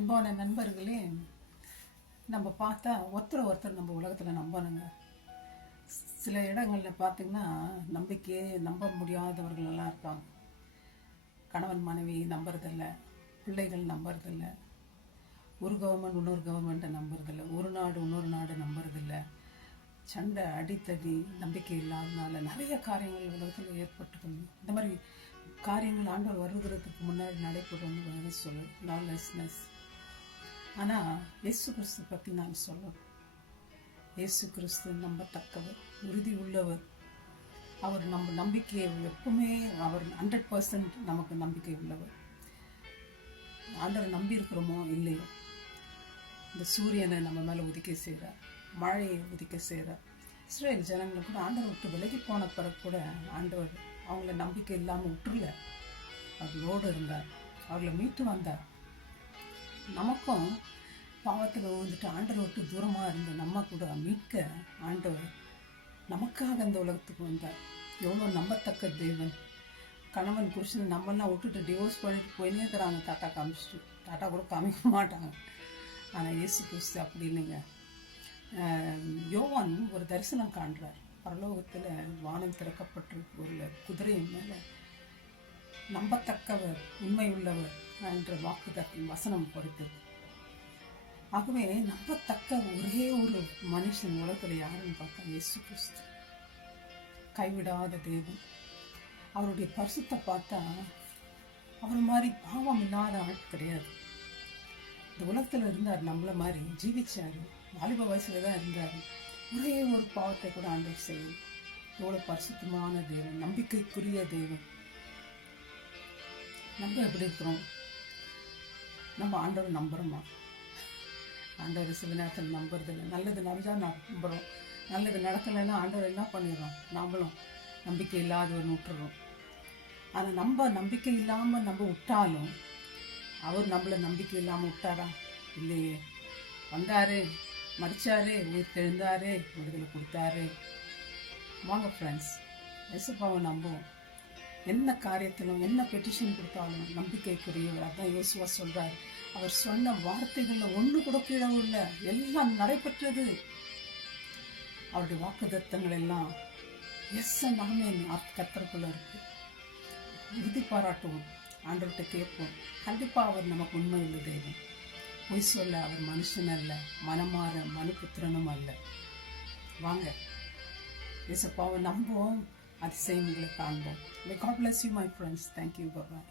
அன்பான நண்பர்களே, நம்ம பார்த்தா ஒருத்தர் நம்ம உலகத்தில் நம்பணுங்க. சில இடங்களில் பார்த்திங்கன்னா நம்பிக்கையே நம்ப முடியாதவர்களெல்லாம் இருக்காங்க. கணவன் மனைவி நம்புறதில்ல, பிள்ளைகள் நம்புறதில்ல, ஒரு கவர்மெண்ட் இன்னொரு கவர்மெண்ட்டை நம்புறதில்ல, ஒரு நாடு இன்னொரு நாடு நம்புறதில்ல. சண்டை அடித்தடி நம்பிக்கை இல்லாதனால நிறைய காரியங்கள் உலகத்தில் ஏற்பட்டுக்கணும். இந்த மாதிரி காரியங்கள் ஆண்டவர் வருகிறதுக்கு முன்னாடி நடைபெறணும்னு சொல்லு லாலெஸ்னஸ். ஆனால் இயேசு கிறிஸ்து பற்றி நான் சொல்லணும். இயேசு கிறிஸ்து நம்பத்தக்கவர், உறுதி உள்ளவர். அவர் நம்ம நம்பிக்கையை எப்பவுமே அவர் 100% நமக்கு நம்பிக்கை உள்ளவர். ஆண்டவர் நம்பி இருக்கிறோமோ இல்லையோ, இந்த சூரியனை நம்ம மேலே உதிக்க செய்கிறார், மழையை உதிக்க செய்கிறார். இஸ்ரேல் ஜனங்களை கூட ஆண்டவர் விட்டு விலகி போன பிறகு கூட ஆண்டவர் அவங்கள நம்பிக்கை இல்லாமல் விட்டுருல, அவர்களோடு இருந்தார், அவர்களை மீட்டு வந்தார். நமக்கும் பாவத்தில் வந்துட்டு ஆண்டவர் விட்டு தூரமாக இருந்த நம்ம கூட மீட்க ஆண்டவர் நமக்காக இந்த உலகத்துக்கு வந்தார். எவ்வளோ நம்பத்தக்க தேவன். கணவன் புருஷன் நம்மெல்லாம் விட்டுட்டு டிவோர்ஸ் பண்ணிட்டு போயினே இருக்கிறாங்க, டாட்டா காமிச்சிட்டு. டாட்டா கூட காமிக்க மாட்டாங்க. ஆனால் இயேசு கிறிஸ்து அப்படி இல்லைங்க. யோவான் ஒரு தரிசனம் காண்றார். பரலோகத்தில் வானம் திறக்கப்பட்டிருக்கு, ஒரு குதிரையின் மேலே நம்பத்தக்கவர், உண்மை உள்ளவர் என்ற வாக்குதத்தின் வசனம் பொறுத்தது. ஆகவே நம்பத்தக்க ஒரே ஒரு மனுஷன் உலகத்தில் யாருன்னு பார்த்தா இயேசு கிறிஸ்து. கைவிடாத தேவன். அவருடைய பரிசுத்தை பார்த்தா அவர் மாதிரி பாவம் இல்லாத ஆள் கிடையாது. இந்த உலகத்தில் இருந்தார், நம்மள மாதிரி ஜீவிச்சார், வாலிப வயசுல தான் இருந்தார். ஒரே ஒரு பாவத்தை கூட ஆண்டவர் செய்யும். எவ்வளோ பரிசுத்தமான தேவன், நம்பிக்கைக்குரிய தேவன். நம்ம எப்படி இருக்கிறோம்? நம்ம ஆண்டவர் நம்புகிறோமா? ஆண்டவர் சில நேரத்தில் நம்புறதில்லை. நல்லது நடந்தால் நம்புகிறோம், நல்லது நடக்கலைன்னா ஆண்டவர் என்ன பண்ணிடுறோம், நம்மளும் நம்பிக்கை இல்லாதவர் விட்டுறோம். ஆனால் நம்ம நம்பிக்கை இல்லாமல் நம்ம விட்டாலும் அவர் நம்மளை நம்பிக்கை இல்லாமல் விட்டாரா? இல்லையே. வந்தாரு, மறிச்சாரு, உயிர் தெழுந்தாரு, விடுதலை கொடுத்தாரு. வாங்க ஃப்ரெண்ட்ஸ், இயேசுப்பாவை நம்புவோம். என்ன காரியத்திலும் என்ன பெட்டிஷன் கொடுத்தாலும் நம்பிக்கைக்குரியவர். அதான் யோசுவா சொல்கிறார். அவர் சொன்ன வார்த்தைகளில் ஒன்று கூட கீழே இல்லை, எல்லாம் நடைபெற்றது. அவருடைய வாக்குத்தத்தங்கள் எல்லாம் எஸ் நாமே கத்தருக்குள்ள இருக்கு. உறுதி பாராட்டுவோம், ஆண்டவர்கிட்ட கேட்போம். கண்டிப்பாக அவர் நமக்கு உண்மை உள்ள தெய்வம். பொய் சொல்ல அவர் மனுஷன் அல்ல, மனமாற மனுபுத்திரனும் அல்ல. வாங்க இயேசுப்பாவை நம்புவோம், அதிசயங்களை காண்போம். May God bless you, my friends. Thank you. Bye-bye.